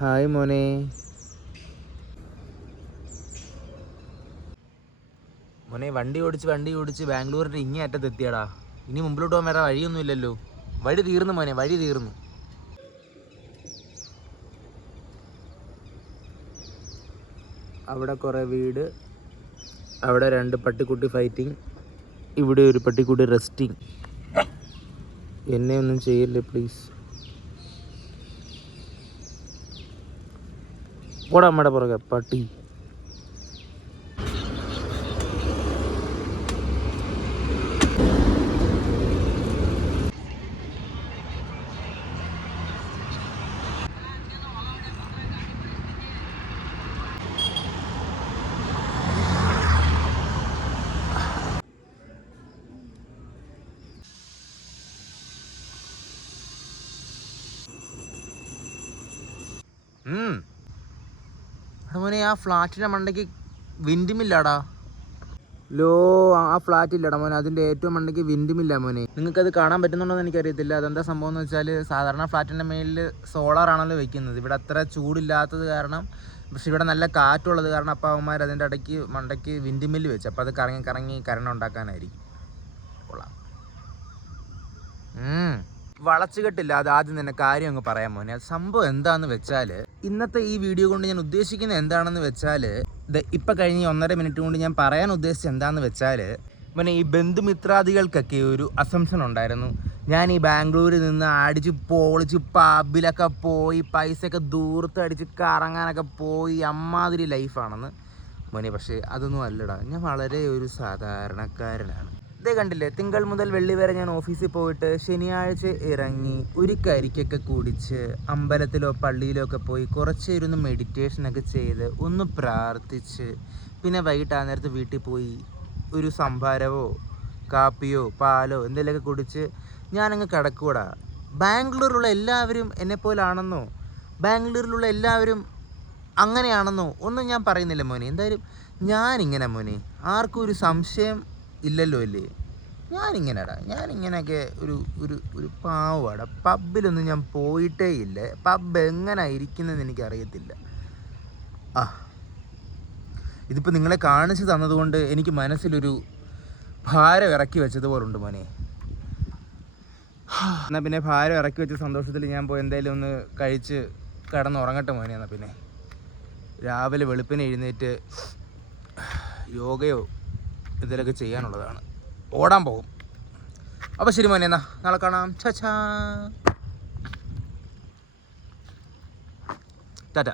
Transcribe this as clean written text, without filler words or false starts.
Hi മോനെ. മോനെ വണ്ടി ഓടിച്ച് ബാംഗ്ലൂരിൻ്റെ ഇങ്ങേ അറ്റത്തെത്തിയടാ. ഇനി മുമ്പിലോട്ട് പോകാൻ വേറെ വഴിയൊന്നും ഇല്ലല്ലോ. വഴി തീർന്നു മോനെ, വഴി തീർന്നു. അവിടെ കുറേ വീട്, അവിടെ 2 പട്ടിക്കുട്ടി ഫൈറ്റിങ്, ഇവിടെ ഒരു പട്ടിക്കുട്ടി റെസ്റ്റിങ്. എന്നെ ഒന്നും ചെയ്യില്ലേ പ്ലീസ്. പോടാ അമ്മയുടെ പുറകെ പട്ടി. മോനെ ആ ഫ്ലാറ്റിൻ്റെ മണ്ടയ്ക്ക് വിൻഡ് മില്ലാടാ. ആ ഫ്ലാറ്റ് ഇല്ലടാ മോനെ, അതിൻ്റെ ഏറ്റവും മണ്ടയ്ക്ക് വിൻഡ് മില്ല മോനെ. നിങ്ങൾക്കത് കാണാൻ പറ്റുന്നുണ്ടോയെന്ന് എനിക്കറിയത്തില്ല. അതെന്താ സംഭവം എന്ന് വെച്ചാൽ, സാധാരണ ഫ്ലാറ്റിൻ്റെ മേലിൽ സോളാറാണല്ലോ വെക്കുന്നത്. ഇവിടെ അത്ര ചൂടില്ലാത്തത് കാരണം, പക്ഷെ ഇവിടെ നല്ല കാറ്റുള്ളത് കാരണം അപ്പം അവന്മാർ അതിൻ്റെ മണ്ടയ്ക്ക് വിൻഡ് മില്ല് വെച്ച്. അപ്പോൾ അത് കറങ്ങി കറണ്ട് ഉണ്ടാക്കാനായിരിക്കും. കൊള്ളാം. വളച്ചുകെട്ടില്ല, അത് ആദ്യം തന്നെ കാര്യം അങ്ങ് പറയാൻ മോനെ. അത് സംഭവം എന്താണെന്ന് വെച്ചാൽ, ഇന്നത്തെ ഈ വീഡിയോ കൊണ്ട് ഞാൻ ഉദ്ദേശിക്കുന്നത് എന്താണെന്ന് വെച്ചാൽ, ഇപ്പം കഴിഞ്ഞ 1.5 മിനിറ്റ് കൊണ്ട് ഞാൻ പറയാൻ ഉദ്ദേശിച്ചത് എന്താണെന്ന് വെച്ചാൽ, മോനെ ഈ ബന്ധുമിത്രാദികൾക്കൊക്കെ ഒരു അസംഷൻ ഉണ്ടായിരുന്നു. ഞാൻ ഈ ബാംഗ്ലൂരിൽ നിന്ന് അടിച്ച് പൊളിച്ച് പബ്ബിലൊക്കെ പോയി പൈസയൊക്കെ ദൂരത്തടിച്ച് കറങ്ങാനൊക്കെ പോയി അമ്മാതിരി ലൈഫാണെന്ന് മോനെ. പക്ഷേ അതൊന്നും അല്ലടാ, ഞാൻ വളരെ ഒരു സാധാരണക്കാരനാണ്. ഇതേ കണ്ടില്ലേ, തിങ്കൾ മുതൽ വെള്ളി വരെ ഞാൻ ഓഫീസിൽ പോയിട്ട് ശനിയാഴ്ച ഇറങ്ങി ഒരു കരിക്കൊക്കെ കുടിച്ച് അമ്പലത്തിലോ പള്ളിയിലോ ഒക്കെ പോയി കുറച്ച് ഇരുന്ന് മെഡിറ്റേഷനൊക്കെ ചെയ്ത് ഒന്ന് പ്രാർത്ഥിച്ച് പിന്നെ വൈകിട്ട് ആ നേരത്ത് വീട്ടിൽ പോയി ഒരു സംഭാരമോ കാപ്പിയോ പാലോ എന്തെങ്കിലുമൊക്കെ കുടിച്ച് ഞാനങ്ങ് കിടക്കൂടാ. ബാംഗ്ലൂരിലുള്ള എല്ലാവരും എന്നെപ്പോലാണെന്നോ ബാംഗ്ലൂരിലുള്ള എല്ലാവരും അങ്ങനെയാണെന്നോ ഒന്നും ഞാൻ പറയുന്നില്ല മോനെ. എന്തായാലും ഞാനിങ്ങനെ മോനെ, ആർക്കും ഒരു സംശയം ഇല്ലല്ലോ അല്ലേ. ഞാനിങ്ങനെയൊക്കെ ഒരു പാവമാണ്. പബ്ബിലൊന്നും ഞാൻ പോയിട്ടേ ഇല്ല. പബ്ബ് എങ്ങനെ ഇരിക്കുന്നതെന്ന് എനിക്കറിയത്തില്ല. ഇതിപ്പോൾ നിങ്ങളെ കാണിച്ചു തന്നതുകൊണ്ട് എനിക്ക് മനസ്സിലൊരു ഭാരം ഇറക്കി വെച്ചതുപോലുണ്ട് മോനെ. എന്നാൽ പിന്നെ ഭാരം ഇറക്കി വെച്ച സന്തോഷത്തിൽ ഞാൻ പോയി എന്തായാലും ഒന്ന് കഴിച്ച് കിടന്നുറങ്ങട്ടെ മോനെ. എന്നാൽ പിന്നെ രാവിലെ വെളുപ്പിനെ എഴുന്നേറ്റ് യോഗയോ ഇതിലൊക്കെ ചെയ്യാനുള്ളതാണ്. ഓടാൻ പോകും. അപ്പോൾ ശരി മോനെ, എന്നാ നാളെ കാണാം. ടാറ്റ.